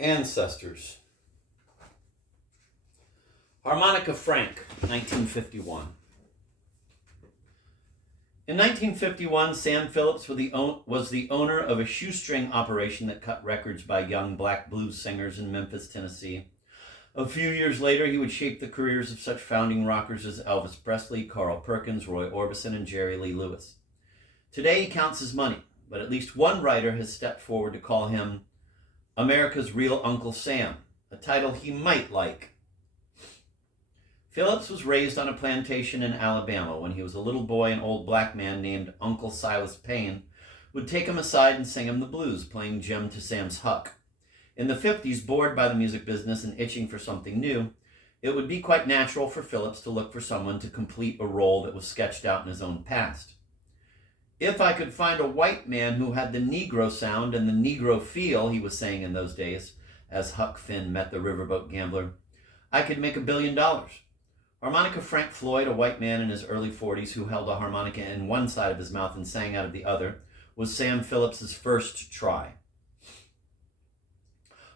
Ancestors. Harmonica Frank, 1951. In 1951, Sam Phillips was the owner of a shoestring operation that cut records by young black blues singers in Memphis, Tennessee. A few years later, he would shape the careers of such founding rockers as Elvis Presley, Carl Perkins, Roy Orbison, and Jerry Lee Lewis. Today, he counts his money, but at least one writer has stepped forward to call him America's Real Uncle Sam, a title he might like. Phillips was raised on a plantation in Alabama. When he was a little boy, an old black man named Uncle Silas Payne would take him aside and sing him the blues, playing Jim to Sam's Huck. In the 50s, bored by the music business and itching for something new, it would be quite natural for Phillips to look for someone to complete a role that was sketched out in his own past. If I could find a white man who had the Negro sound and the Negro feel, he was saying in those days, as Huck Finn met the riverboat gambler, I could make $1 billion. Harmonica Frank Floyd, a white man in his early 40s who held a harmonica in one side of his mouth and sang out of the other, was Sam Phillips's first try.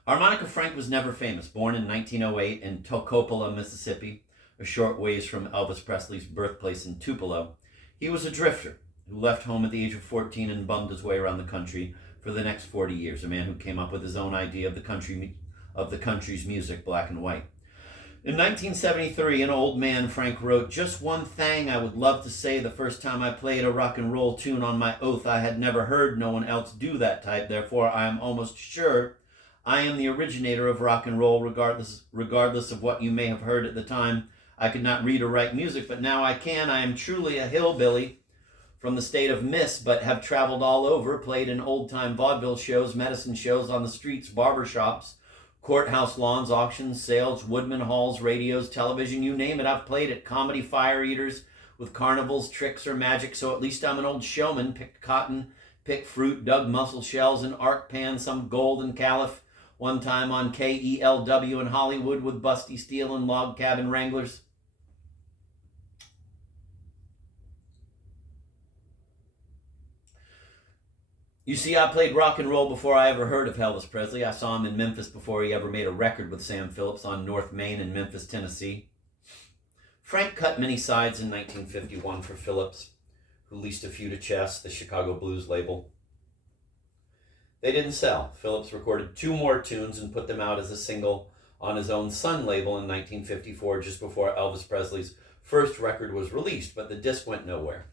Harmonica Frank was never famous. Born in 1908 in Toccopola, Mississippi, a short ways from Elvis Presley's birthplace in Tupelo, he was a drifter who left home at the age of 14 and bummed his way around the country for the next 40 years, a man who came up with his own idea of the country's music, black and white. In 1973, an old man, Frank, wrote, just one thing I would love to say the first time I played a rock and roll tune on my oath. I had never heard no one else do that type. Therefore, I am almost sure I am the originator of rock and roll, regardless of what you may have heard at the time. I could not read or write music, but now I can. I am truly a hillbilly from the state of Miss, but have traveled all over, played in old-time vaudeville shows, medicine shows, on the streets, barber shops, courthouse lawns, auctions, sales, woodman halls, radios, television, you name it. I've played at comedy fire eaters with carnivals, tricks, or magic, so at least I'm an old showman. Picked cotton, picked fruit, dug mussel shells, and arc pan some golden caliph. One time on KELW in Hollywood with Busty Steel and Log Cabin Wranglers. You see, I played rock and roll before I ever heard of Elvis Presley. I saw him in Memphis before he ever made a record with Sam Phillips on North Main in Memphis, Tennessee. Frank cut many sides in 1951 for Phillips, who leased a few to Chess, the Chicago blues label. They didn't sell. Phillips recorded 2 more tunes and put them out as a single on his own Sun label in 1954, just before Elvis Presley's first record was released, but the disc went nowhere.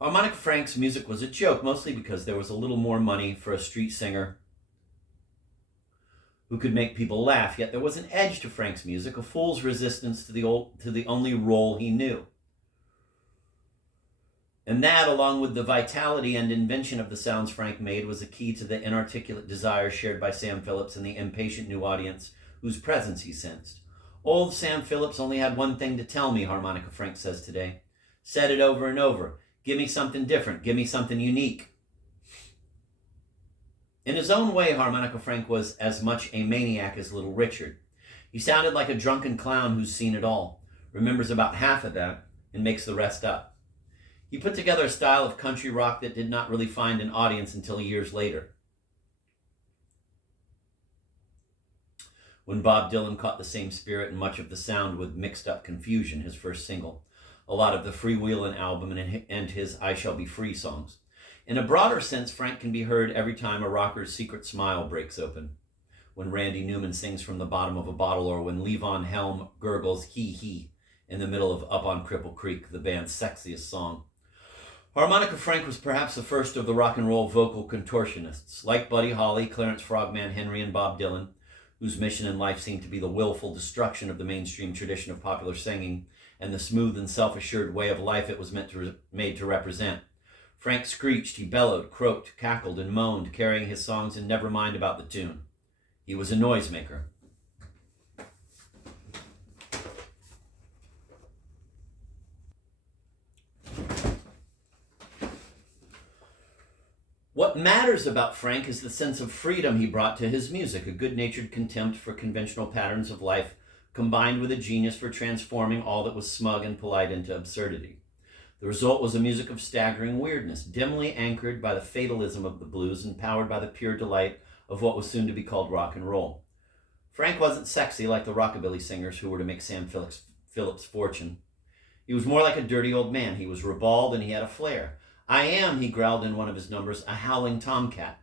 Harmonica Frank's music was a joke, mostly because there was a little more money for a street singer who could make people laugh, yet there was an edge to Frank's music, a fool's resistance to the only role he knew. And that, along with the vitality and invention of the sounds Frank made, was a key to the inarticulate desire shared by Sam Phillips and the impatient new audience whose presence he sensed. Old Sam Phillips only had one thing to tell me, Harmonica Frank says today. Said it over and over. Give me something different. Give me something unique. In his own way, Harmonica Frank was as much a maniac as Little Richard. He sounded like a drunken clown who's seen it all, remembers about half of that, and makes the rest up. He put together a style of country rock that did not really find an audience until years later, when Bob Dylan caught the same spirit and much of the sound with Mixed Up Confusion, his first single, a lot of the Freewheelin' album, and his I Shall Be Free songs. In a broader sense, Frank can be heard every time a rocker's secret smile breaks open, when Randy Newman sings from the bottom of a bottle, or when Levon Helm gurgles Hee Hee in the middle of Up on Cripple Creek, the band's sexiest song. Harmonica Frank was perhaps the first of the rock and roll vocal contortionists, like Buddy Holly, Clarence Frogman Henry, and Bob Dylan, whose mission in life seemed to be the willful destruction of the mainstream tradition of popular singing and the smooth and self-assured way of life it was made to represent. Frank screeched, he bellowed, croaked, cackled, and moaned, carrying his songs and never mind about the tune. He was a noisemaker. What matters about Frank is the sense of freedom he brought to his music, a good-natured contempt for conventional patterns of life, combined with a genius for transforming all that was smug and polite into absurdity. The result was a music of staggering weirdness, dimly anchored by the fatalism of the blues and powered by the pure delight of what was soon to be called rock and roll. Frank wasn't sexy like the rockabilly singers who were to make Sam Phillips' fortune. He was more like a dirty old man. He was ribald and he had a flair. "I am," he growled in one of his numbers, "a howling tomcat."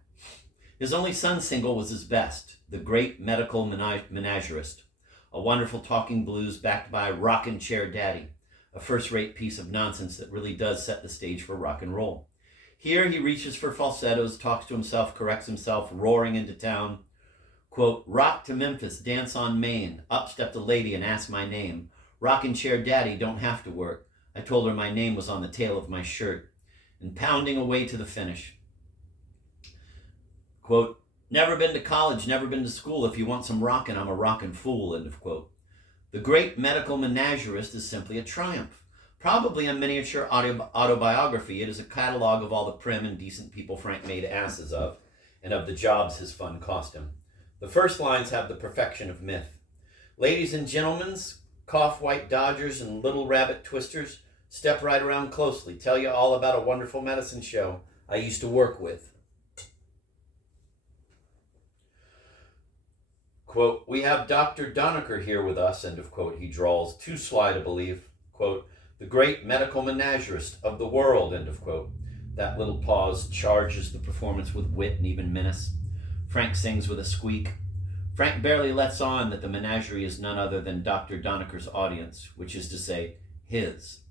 His only son single was his best, The Great Medical Menagerist, a wonderful talking blues backed by Rockin' Chair Daddy, a first-rate piece of nonsense that really does set the stage for rock and roll. Here he reaches for falsettos, talks to himself, corrects himself, roaring into town. Quote, "Rock to Memphis, dance on Main. Up stepped a lady and asked my name. Rockin' Chair Daddy don't have to work. I told her my name was on the tail of my shirt." And pounding away to the finish. Quote, "Never been to college, never been to school. If you want some rockin', I'm a rockin' fool," end of quote. The Great Medical Menagerist is simply a triumph. Probably a miniature autobiography, it is a catalog of all the prim and decent people Frank made asses of, and of the jobs his fun cost him. The first lines have the perfection of myth. "Ladies and gentlemen, cough white dodgers and little rabbit twisters, step right around closely, tell you all about a wonderful medicine show I used to work with." Quote, "We have Dr. Donaker here with us," end of quote, he drawls, too sly to believe. Quote, "The great medical menagerist of the world," end of quote. That little pause charges the performance with wit and even menace. Frank sings with a squeak. Frank barely lets on that the menagerie is none other than Dr. Donaker's audience, which is to say, his.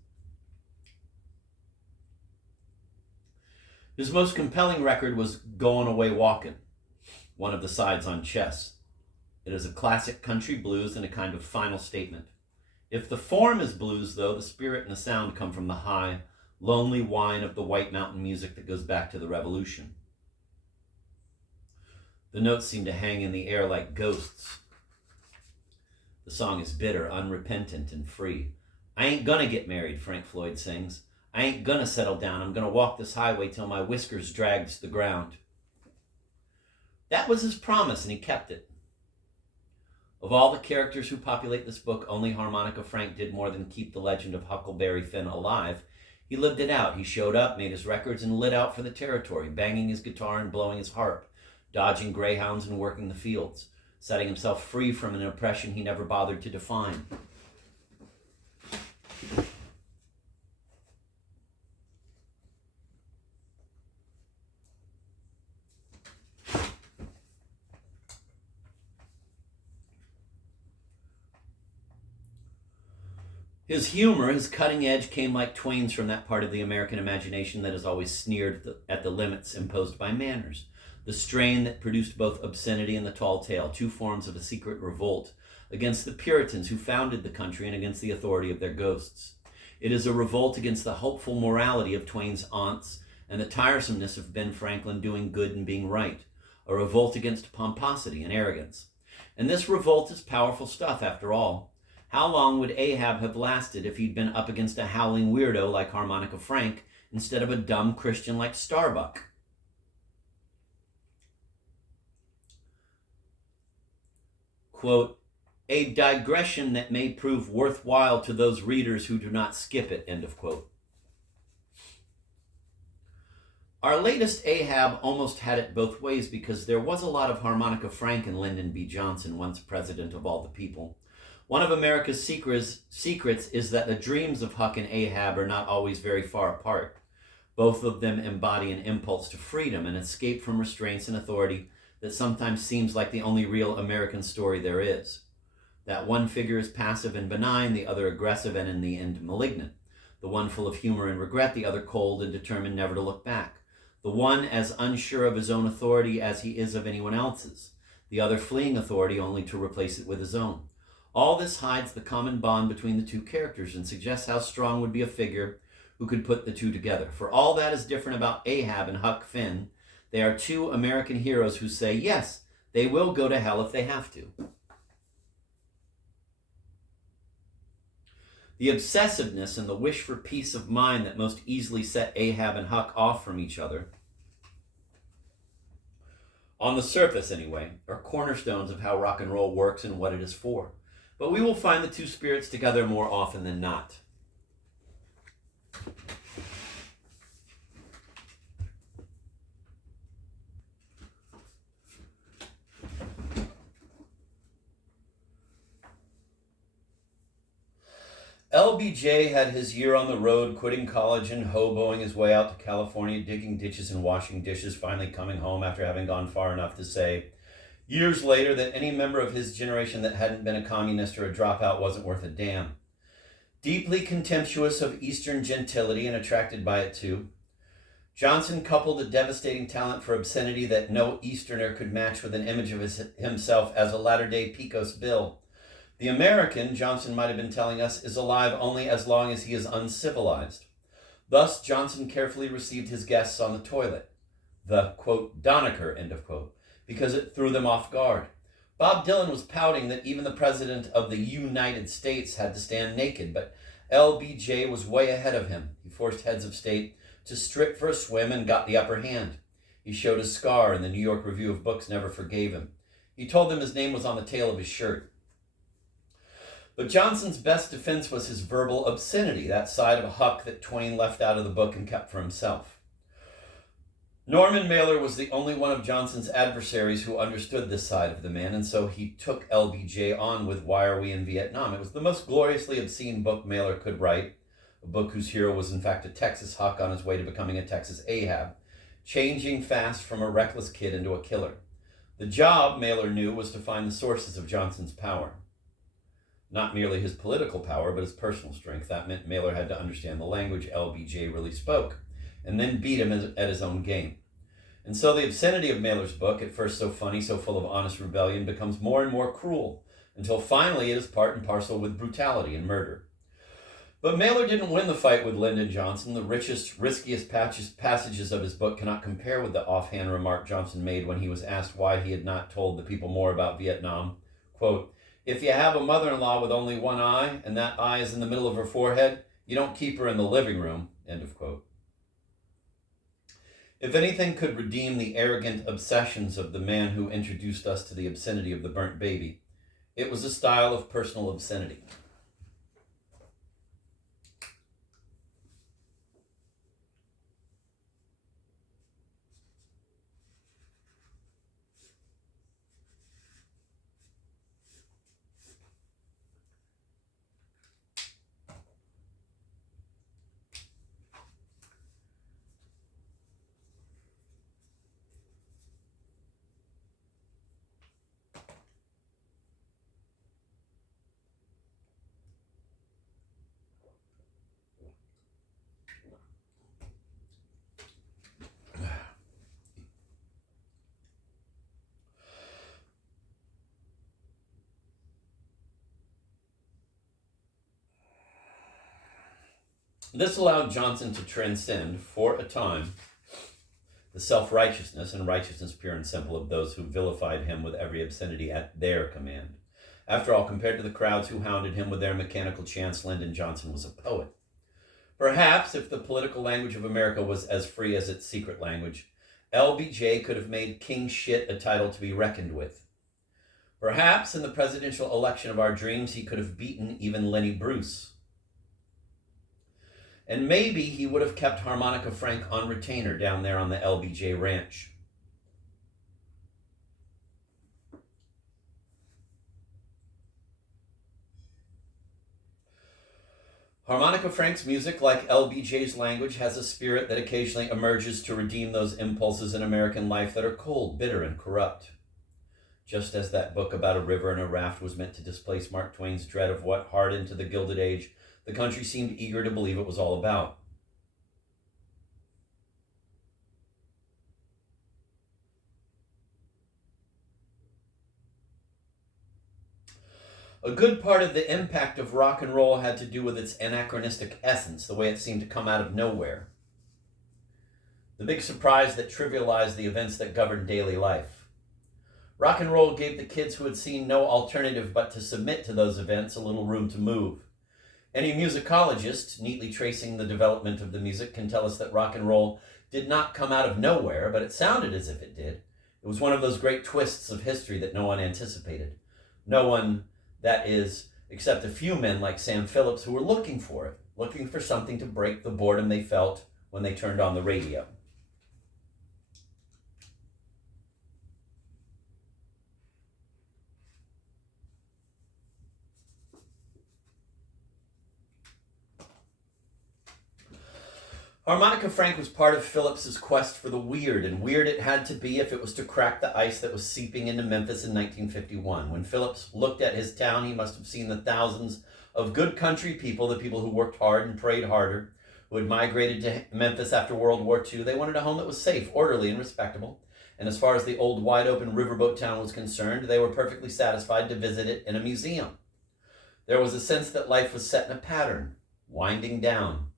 His most compelling record was Goin' Away Walkin', one of the sides on Chess. It is a classic country blues and a kind of final statement. If the form is blues, though, the spirit and the sound come from the high, lonely whine of the White Mountain music that goes back to the Revolution. The notes seem to hang in the air like ghosts. The song is bitter, unrepentant, and free. "I ain't gonna get married," Frank Floyd sings. "I ain't gonna settle down. I'm gonna walk this highway till my whiskers drags the ground." That was his promise, and he kept it. Of all the characters who populate this book, only Harmonica Frank did more than keep the legend of Huckleberry Finn alive. He lived it out. He showed up, made his records, and lit out for the territory, banging his guitar and blowing his harp, dodging greyhounds and working the fields, setting himself free from an oppression he never bothered to define. His humor, his cutting edge, came like twains from that part of the American imagination that has always sneered at the limits imposed by manners. The strain that produced both obscenity and the tall tale, two forms of a secret revolt against the Puritans who founded the country and against the authority of their ghosts. It is a revolt against the hopeful morality of Twain's aunts and the tiresomeness of Ben Franklin doing good and being right. A revolt against pomposity and arrogance. And this revolt is powerful stuff, after all. How long would Ahab have lasted if he'd been up against a howling weirdo like Harmonica Frank instead of a dumb Christian like Starbuck? Quote, "A digression that may prove worthwhile to those readers who do not skip it," end of quote. Our latest Ahab almost had it both ways because there was a lot of Harmonica Frank and Lyndon B. Johnson, once president of all the people. One of America's secrets is that the dreams of Huck and Ahab are not always very far apart. Both of them embody an impulse to freedom, an escape from restraints and authority that sometimes seems like the only real American story there is. That one figure is passive and benign, the other aggressive and in the end malignant. The one full of humor and regret, the other cold and determined never to look back. The one as unsure of his own authority as he is of anyone else's. The other fleeing authority only to replace it with his own. All this hides the common bond between the two characters and suggests how strong would be a figure who could put the two together. For all that is different about Ahab and Huck Finn, they are two American heroes who say, yes, they will go to hell if they have to. The obsessiveness and the wish for peace of mind that most easily set Ahab and Huck off from each other, on the surface anyway, are cornerstones of how rock and roll works and what it is for. But we will find the two spirits together more often than not. LBJ had his year on the road, quitting college and hoboing his way out to California, digging ditches and washing dishes, finally coming home after having gone far enough to say, years later, that any member of his generation that hadn't been a communist or a dropout wasn't worth a damn. Deeply contemptuous of Eastern gentility and attracted by it too, Johnson coupled a devastating talent for obscenity that no Easterner could match with an image of himself as a latter-day Pecos Bill. The American, Johnson might have been telling us, is alive only as long as he is uncivilized. Thus, Johnson carefully received his guests on the toilet, the, quote, Doniker, end of quote, because it threw them off guard. Bob Dylan was pouting that even the President of the United States had to stand naked, but LBJ was way ahead of him. He forced heads of state to strip for a swim and got the upper hand. He showed his scar, and the New York Review of Books never forgave him. He told them his name was on the tail of his shirt. But Johnson's best defense was his verbal obscenity, that side of Huck that Twain left out of the book and kept for himself. Norman Mailer was the only one of Johnson's adversaries who understood this side of the man, and so he took LBJ on with Why Are We in Vietnam? It was the most gloriously obscene book Mailer could write, a book whose hero was in fact a Texas Huck on his way to becoming a Texas Ahab, changing fast from a reckless kid into a killer. The job, Mailer knew, was to find the sources of Johnson's power. Not merely his political power, but his personal strength. That meant Mailer had to understand the language LBJ really spoke, and then beat him at his own game. And so the obscenity of Mailer's book, at first so funny, so full of honest rebellion, becomes more and more cruel, until finally it is part and parcel with brutality and murder. But Mailer didn't win the fight with Lyndon Johnson. The richest, riskiest passages of his book cannot compare with the offhand remark Johnson made when he was asked why he had not told the people more about Vietnam. Quote, if you have a mother-in-law with only one eye, and that eye is in the middle of her forehead, you don't keep her in the living room, end of quote. If anything could redeem the arrogant obsessions of the man who introduced us to the obscenity of the burnt baby, it was a style of personal obscenity. This allowed Johnson to transcend, for a time, the self-righteousness and righteousness pure and simple of those who vilified him with every obscenity at their command. After all, compared to the crowds who hounded him with their mechanical chants, Lyndon Johnson was a poet. Perhaps, if the political language of America was as free as its secret language, LBJ could have made king shit a title to be reckoned with. Perhaps, in the presidential election of our dreams, he could have beaten even Lenny Bruce. And maybe he would have kept Harmonica Frank on retainer down there on the LBJ ranch. Harmonica Frank's music, like LBJ's language, has a spirit that occasionally emerges to redeem those impulses in American life that are cold, bitter, and corrupt. Just as that book about a river and a raft was meant to displace Mark Twain's dread of what hard into the Gilded Age the country seemed eager to believe it was all about. A good part of the impact of rock and roll had to do with its anachronistic essence, the way it seemed to come out of nowhere. The big surprise that trivialized the events that governed daily life. Rock and roll gave the kids who had seen no alternative but to submit to those events a little room to move. Any musicologist, neatly tracing the development of the music, can tell us that rock and roll did not come out of nowhere, but it sounded as if it did. It was one of those great twists of history that no one anticipated. No one, that is, except a few men like Sam Phillips who were looking for it, looking for something to break the boredom they felt when they turned on the radio. Harmonica Frank was part of Phillips's quest for the weird, and weird it had to be if it was to crack the ice that was seeping into Memphis in 1951. When Phillips looked at his town, he must have seen the thousands of good country people, the people who worked hard and prayed harder, who had migrated to Memphis after World War II. They wanted a home that was safe, orderly, and respectable. And as far as the old wide-open riverboat town was concerned, they were perfectly satisfied to visit it in a museum. There was a sense that life was set in a pattern, winding down.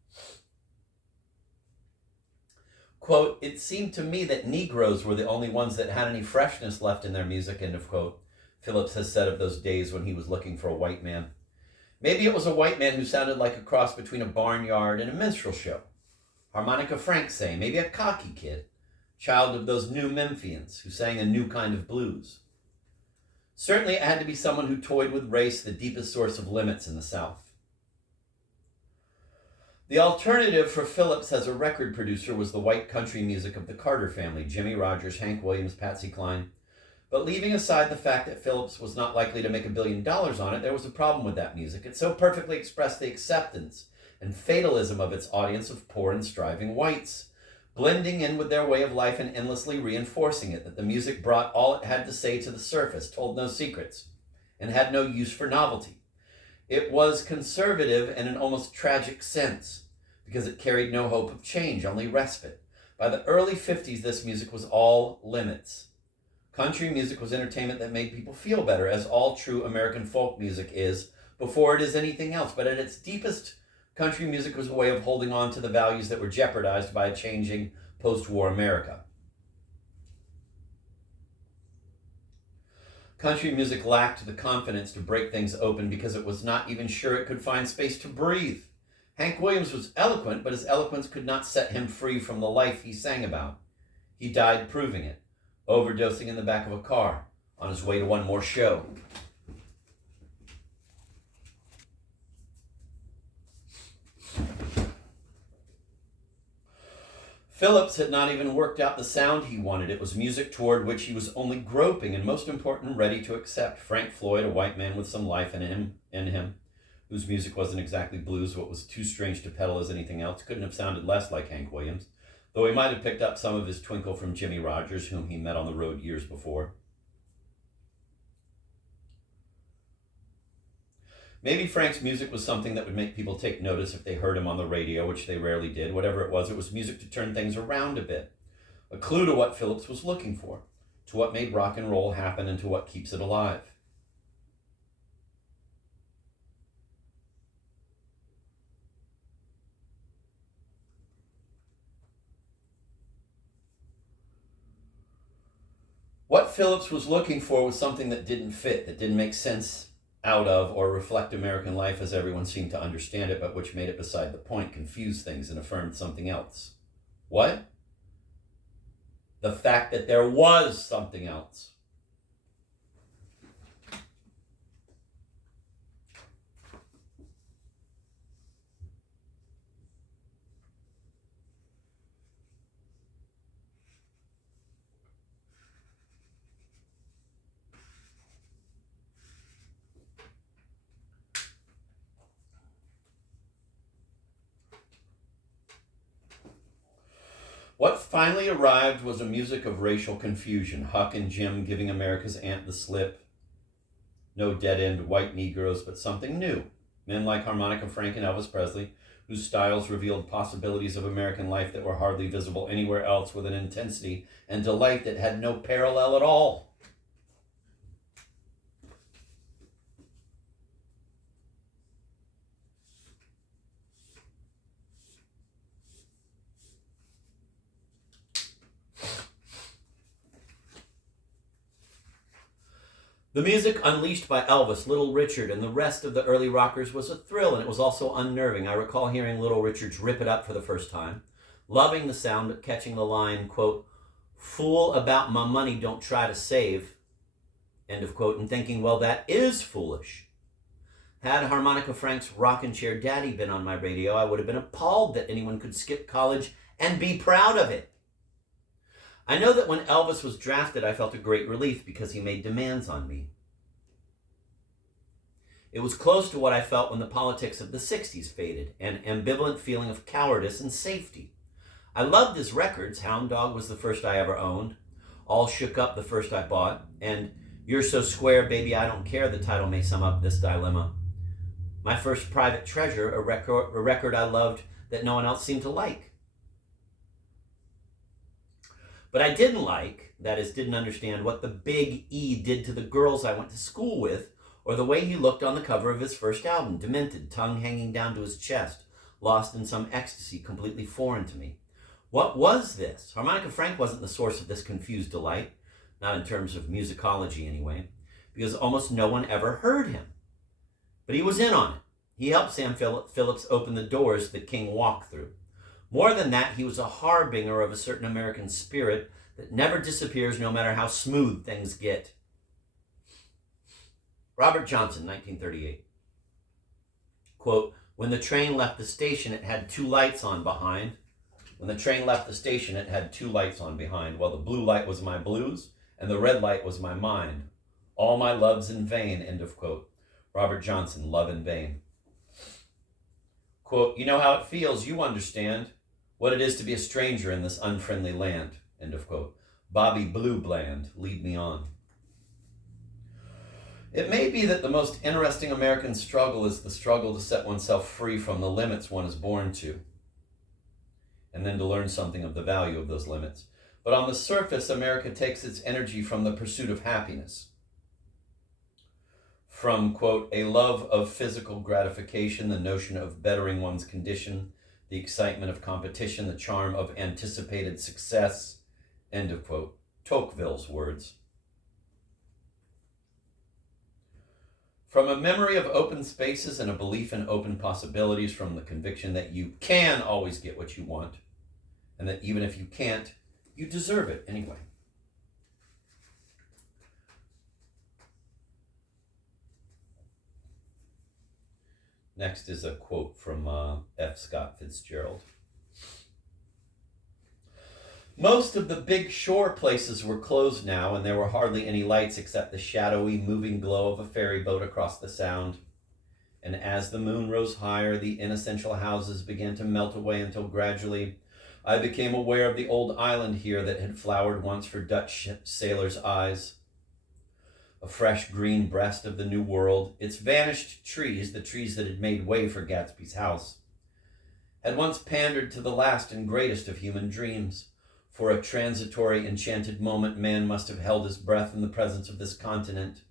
Quote, "It seemed to me that Negroes were the only ones that had any freshness left in their music," end of quote. Phillips has said of those days when he was looking for a white man. Maybe it was a white man who sounded like a cross between a barnyard and a minstrel show. Harmonica Frank, say, maybe a cocky kid, child of those new Memphians who sang a new kind of blues. Certainly it had to be someone who toyed with race, the deepest source of limits in the South. The alternative for Phillips as a record producer was the white country music of the Carter family, Jimmie Rodgers, Hank Williams, Patsy Cline. But leaving aside the fact that Phillips was not likely to make $1 billion on it, there was a problem with that music. It so perfectly expressed the acceptance and fatalism of its audience of poor and striving whites, blending in with their way of life and endlessly reinforcing it, that the music brought all it had to say to the surface, told no secrets, and had no use for novelty. It was conservative in an almost tragic sense, because it carried no hope of change, only respite. By the early 50s, this music was all limits. Country music was entertainment that made people feel better, as all true American folk music is, before it is anything else. But at its deepest, country music was a way of holding on to the values that were jeopardized by a changing post-war America. Country music lacked the confidence to break things open because it was not even sure it could find space to breathe. Hank Williams was eloquent, but his eloquence could not set him free from the life he sang about. He died proving it, overdosing in the back of a car on his way to one more show. Phillips had not even worked out the sound he wanted. It was music toward which he was only groping and, most important, ready to accept. Frank Floyd, a white man with some life in him, whose music wasn't exactly blues, but was too strange to peddle as anything else, couldn't have sounded less like Hank Williams, though he might have picked up some of his twinkle from Jimmie Rodgers, whom he met on the road years before. Maybe Frank's music was something that would make people take notice if they heard him on the radio, which they rarely did. Whatever it was music to turn things around a bit. A clue to what Phillips was looking for, to what made rock and roll happen, and to what keeps it alive. What Phillips was looking for was something that didn't fit, that didn't make sense out of or reflect American life as everyone seemed to understand it, but which made it beside the point, confused things, and affirmed something else. What? The fact that there was something else. What finally arrived was a music of racial confusion. Huck and Jim giving America's aunt the slip. No dead-end white Negroes, but something new. Men like Harmonica Frank and Elvis Presley, whose styles revealed possibilities of American life that were hardly visible anywhere else, with an intensity and delight that had no parallel at all. The music unleashed by Elvis, Little Richard, and the rest of the early rockers was a thrill, and it was also unnerving. I recall hearing Little Richard's Rip It Up for the first time, loving the sound, but catching the line, quote, "Fool about my money, don't try to save," end of quote, and thinking, well, that is foolish. Had Harmonica Frank's Rockin' Chair Daddy been on my radio, I would have been appalled that anyone could skip college and be proud of it. I know that when Elvis was drafted, I felt a great relief because he made demands on me. It was close to what I felt when the politics of the 60s faded, an ambivalent feeling of cowardice and safety. I loved his records. Hound Dog was the first I ever owned. All Shook Up, the first I bought. And You're So Square, Baby, I Don't Care, the title may sum up this dilemma. My first Private Treasure, a record I loved that no one else seemed to like. But I didn't like, that is, didn't understand what the Big E did to the girls I went to school with, or the way he looked on the cover of his first album, demented, tongue hanging down to his chest, lost in some ecstasy completely foreign to me. What was this? Harmonica Frank wasn't the source of this confused delight, not in terms of musicology anyway, because almost no one ever heard him. But he was in on it. He helped Sam Phillips open the doors the King walked through. More than that, he was a harbinger of a certain American spirit that never disappears no matter how smooth things get. Robert Johnson, 1938. Quote, when the train left the station, it had two lights on behind. When the train left the station, it had two lights on behind. Well, the blue light was my blues, and the red light was my mind. All my love's in vain, end of quote. Robert Johnson, Love in Vain. Quote, you know how it feels, you understand what it is to be a stranger in this unfriendly land, end of quote. Bobby Blue Bland, Lead Me On. It may be that the most interesting American struggle is the struggle to set oneself free from the limits one is born to, and then to learn something of the value of those limits. But on the surface, America takes its energy from the pursuit of happiness, from, quote, a love of physical gratification, the notion of bettering one's condition, the excitement of competition, the charm of anticipated success, end of quote. Tocqueville's words. From a memory of open spaces and a belief in open possibilities, from the conviction that you can always get what you want, and that even if you can't, you deserve it anyway. Next is a quote from F. Scott Fitzgerald. Most of the big shore places were closed now, and there were hardly any lights except the shadowy, moving glow of a ferry boat across the Sound. And as the moon rose higher, the inessential houses began to melt away until gradually I became aware of the old island here that had flowered once for Dutch sailors' eyes. A fresh green breast of the new world, its vanished trees, the trees that had made way for Gatsby's house, had once pandered to the last and greatest of human dreams. For a transitory, enchanted moment, man must have held his breath in the presence of this continent,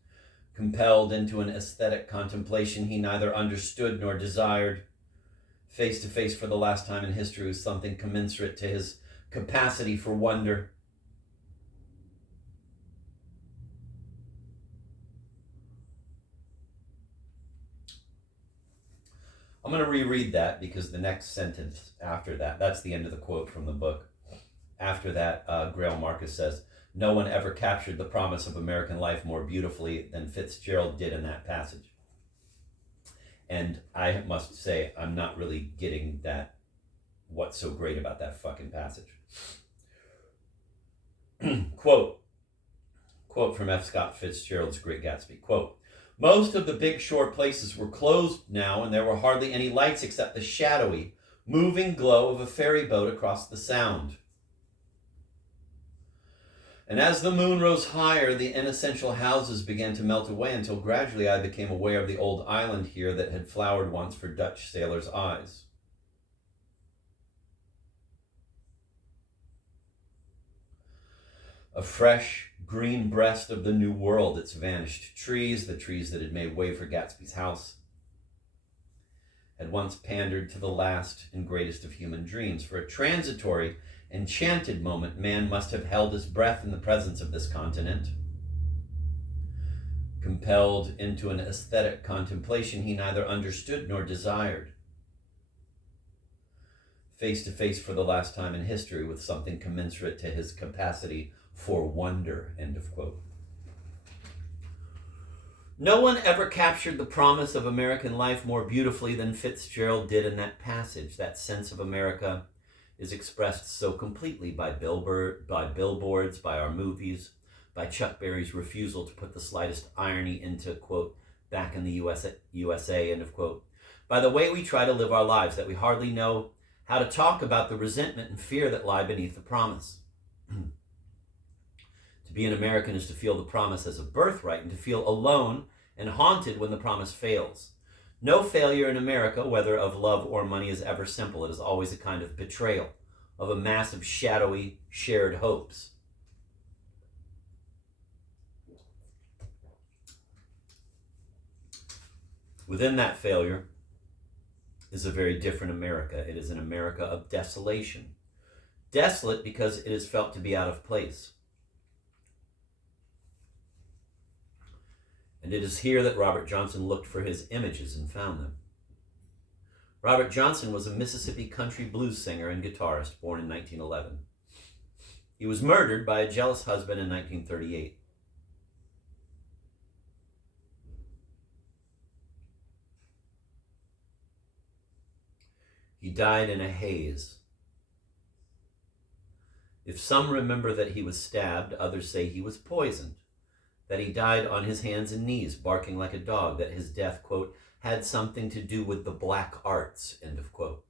compelled into an aesthetic contemplation he neither understood nor desired, face to face for the last time in history with something commensurate to his capacity for wonder. I'm going to reread that because the next sentence after that, that's the end of the quote from the book. After that, Greil Marcus says, no one ever captured the promise of American life more beautifully than Fitzgerald did in that passage. And I must say, I'm not really getting that, what's so great about that fucking passage. Quote from F. Scott Fitzgerald's Great Gatsby, quote, most of the big shore places were closed now, and there were hardly any lights except the shadowy, moving glow of a ferry boat across the Sound. And as the moon rose higher, the inessential houses began to melt away until gradually I became aware of the old island here that had flowered once for Dutch sailors' eyes. A fresh green breast of the new world, its vanished trees, the trees that had made way for Gatsby's house, had once pandered to the last and greatest of human dreams. For a transitory, enchanted moment, man must have held his breath in the presence of this continent, compelled into an aesthetic contemplation he neither understood nor desired, face to face for the last time in history with something commensurate to his capacity for wonder, end of quote. No one ever captured the promise of American life more beautifully than Fitzgerald did in that passage. That sense of America is expressed so completely by billboards, by our movies, by Chuck Berry's refusal to put the slightest irony into, quote, back in the USA, end of quote, by the way we try to live our lives, that we hardly know how to talk about the resentment and fear that lie beneath the promise. To be an American is to feel the promise as a birthright and to feel alone and haunted when the promise fails. No failure in America, whether of love or money, is ever simple. It is always a kind of betrayal of a mass of shadowy, shared hopes. Within that failure is a very different America. It is an America of desolation. Desolate because it is felt to be out of place. And it is here that Robert Johnson looked for his images and found them. Robert Johnson was a Mississippi country blues singer and guitarist born in 1911. He was murdered by a jealous husband in 1938. He died in a haze. If some remember that he was stabbed, others say he was poisoned, that he died on his hands and knees, barking like a dog, that his death, quote, had something to do with the black arts, end of quote.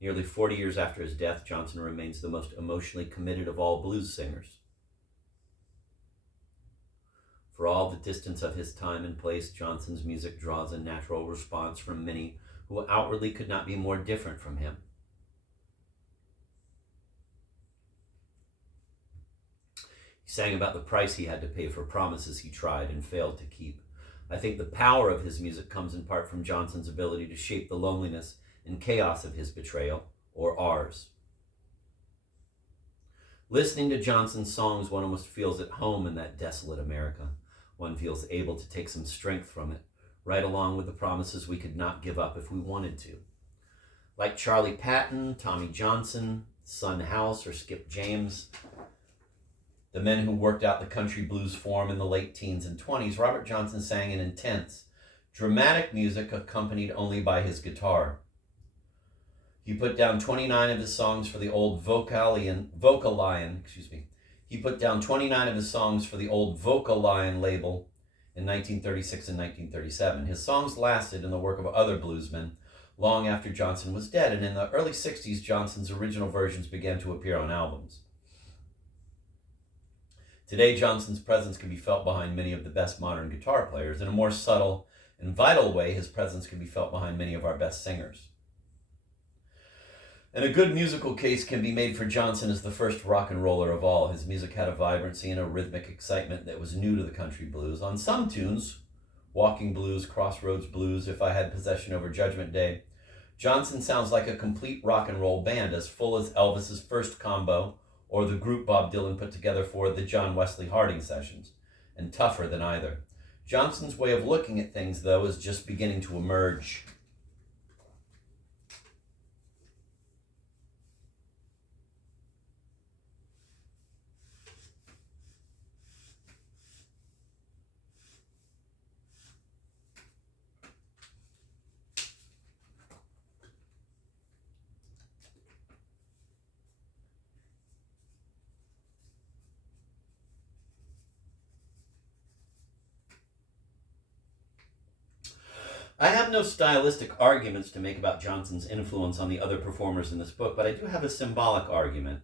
Nearly 40 years after his death, Johnson remains the most emotionally committed of all blues singers. For all the distance of his time and place, Johnson's music draws a natural response from many who outwardly could not be more different from him. He sang about the price he had to pay for promises he tried and failed to keep. I think the power of his music comes in part from Johnson's ability to shape the loneliness and chaos of his betrayal, or ours. Listening to Johnson's songs, one almost feels at home in that desolate America. One feels able to take some strength from it, right along with the promises we could not give up if we wanted to. Like Charlie Patton, Tommy Johnson, Son House, or Skip James, the men who worked out the country blues form in the late teens and 20s, Robert Johnson sang in intense, dramatic music accompanied only by his guitar. He put down 29 of his songs for the old Vocalion label in 1936 and 1937. His songs lasted in the work of other bluesmen long after Johnson was dead, and in the early 60s, Johnson's original versions began to appear on albums. Today, Johnson's presence can be felt behind many of the best modern guitar players. In a more subtle and vital way, his presence can be felt behind many of our best singers. And a good musical case can be made for Johnson as the first rock and roller of all. His music had a vibrancy and a rhythmic excitement that was new to the country blues. On some tunes, Walking Blues, Crossroads Blues, If I Had Possession Over Judgment Day, Johnson sounds like a complete rock and roll band, as full as Elvis's First Combo or the group Bob Dylan put together for the John Wesley Harding Sessions, and tougher than either. Johnson's way of looking at things, though, is just beginning to emerge. I have no stylistic arguments to make about Johnson's influence on the other performers in this book, but I do have a symbolic argument.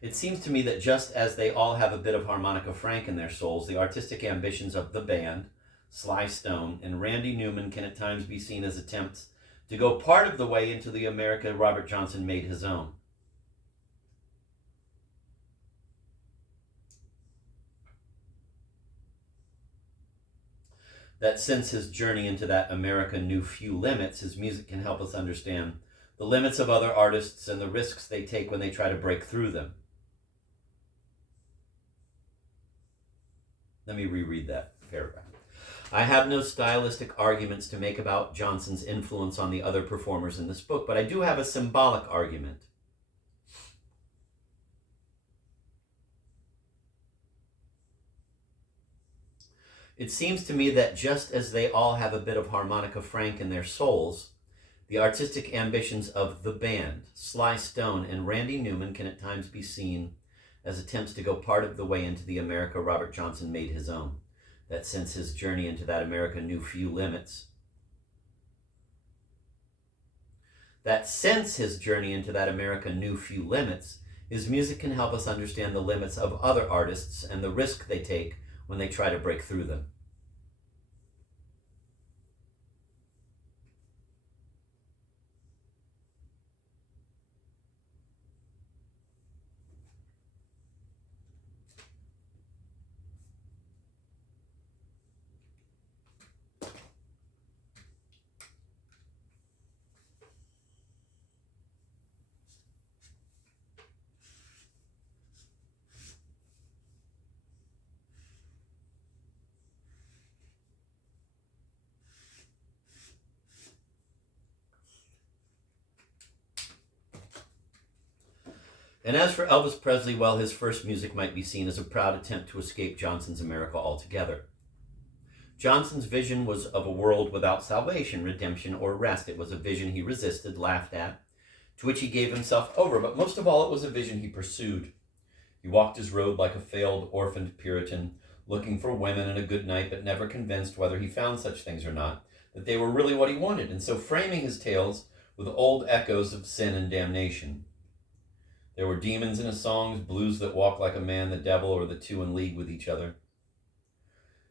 It seems to me that just as they all have a bit of Harmonica Frank in their souls, the artistic ambitions of the band, Sly Stone, and Randy Newman can at times be seen as attempts to go part of the way into the America Robert Johnson made his own. That since his journey into that America knew few limits, his music can help us understand the limits of other artists and the risks they take when they try to break through them. Let me reread that paragraph. I have no stylistic arguments to make about Johnson's influence on the other performers in this book, but I do have a symbolic argument. It seems to me that just as they all have a bit of Harmonica Frank in their souls, the artistic ambitions of the band, Sly Stone, and Randy Newman can at times be seen as attempts to go part of the way into the America Robert Johnson made his own. That since his journey into that America knew few limits, that since his journey into that America knew few limits, his music can help us understand the limits of other artists and the risk they take when they try to break through them. And as for Elvis Presley, well, his first music might be seen as a proud attempt to escape Johnson's America altogether. Johnson's vision was of a world without salvation, redemption, or rest. It was a vision he resisted, laughed at, to which he gave himself over, but most of all, it was a vision he pursued. He walked his road like a failed, orphaned Puritan, looking for women and a good night, but never convinced, whether he found such things or not, that they were really what he wanted, and so framing his tales with old echoes of sin and damnation. There were demons in his songs, blues that walk like a man, the devil, or the two in league with each other.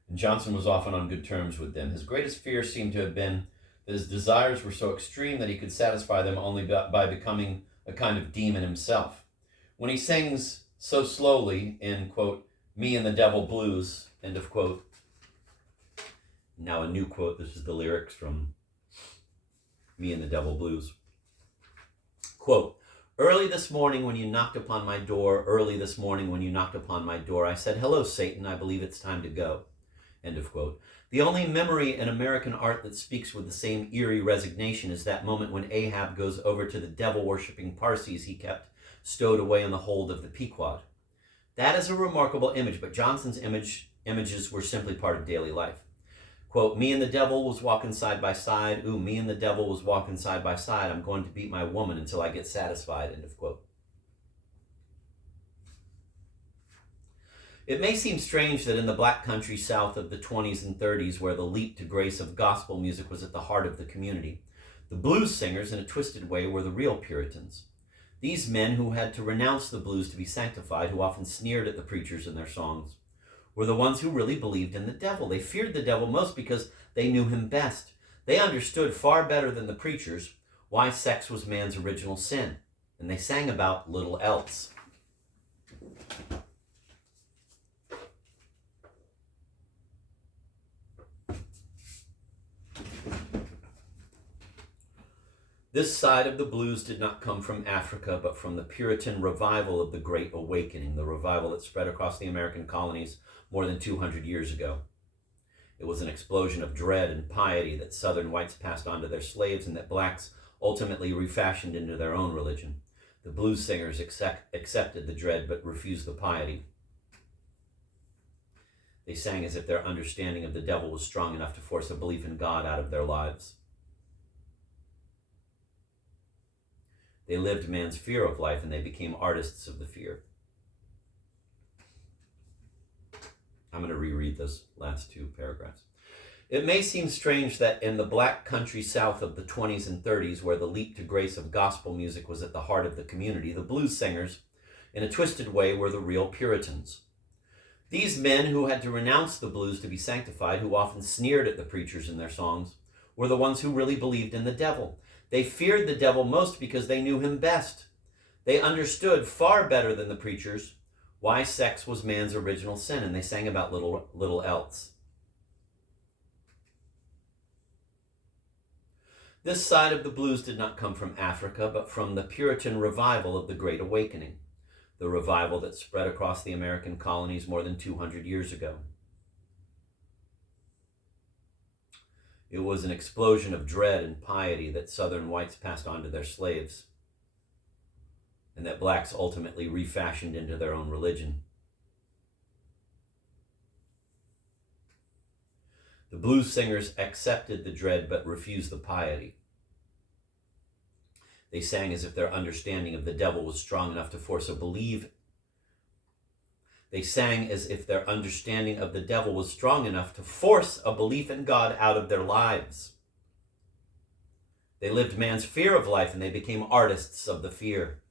And Johnson was often on good terms with them. His greatest fear seemed to have been that his desires were so extreme that he could satisfy them only by becoming a kind of demon himself. When he sings so slowly in, quote, "Me and the Devil Blues," end of quote. Now a new quote, this is the lyrics from Me and the Devil Blues. Quote, "Early this morning when you knocked upon my door, early this morning when you knocked upon my door, I said, 'Hello, Satan, I believe it's time to go.'" End of quote. The only memory in American art that speaks with the same eerie resignation is that moment when Ahab goes over to the devil-worshipping Parsis he kept stowed away in the hold of the Pequod. That is a remarkable image, but Johnson's images were simply part of daily life. Quote, "Me and the devil was walking side by side. Ooh, me and the devil was walking side by side. I'm going to beat my woman until I get satisfied." End of quote. It may seem strange that in the black country south of the 20s and 30s, where the leap to grace of gospel music was at the heart of the community, the blues singers, in a twisted way, were the real Puritans. These men who had to renounce the blues to be sanctified, who often sneered at the preachers in their songs, were the ones who really believed in the devil. They feared the devil most because they knew him best. They understood far better than the preachers why sex was man's original sin, and they sang about little else. This side of the blues did not come from Africa, but from the Puritan revival of the Great Awakening, the revival that spread across the American colonies more than 200 years ago. It was an explosion of dread and piety that Southern whites passed on to their slaves and that blacks ultimately refashioned into their own religion. The blues singers accepted the dread but refused the piety. They sang as if their understanding of the devil was strong enough to force a belief in God out of their lives. They lived man's fear of life, and they became artists of the fear. I'm going to reread those last two paragraphs. It may seem strange that in the black country south of the 20s and 30s, where the leap to grace of gospel music was at the heart of the community, the blues singers, in a twisted way, were the real Puritans. These men who had to renounce the blues to be sanctified, who often sneered at the preachers in their songs, were the ones who really believed in the devil. They feared the devil most because they knew him best. They understood far better than the preachers why sex was man's original sin, and they sang about little else. This side of the blues did not come from Africa, but from the Puritan revival of the Great Awakening, the revival that spread across the American colonies more than 200 years ago. It was an explosion of dread and piety that Southern whites passed on to their slaves, and that blacks ultimately refashioned into their own religion. The blues singers accepted the dread but refused the piety. They sang as if their understanding of the devil was strong enough to force a belief. They sang as if their understanding of the devil was strong enough to force a belief in God out of their lives. They lived man's fear of life, and they became artists of the fear.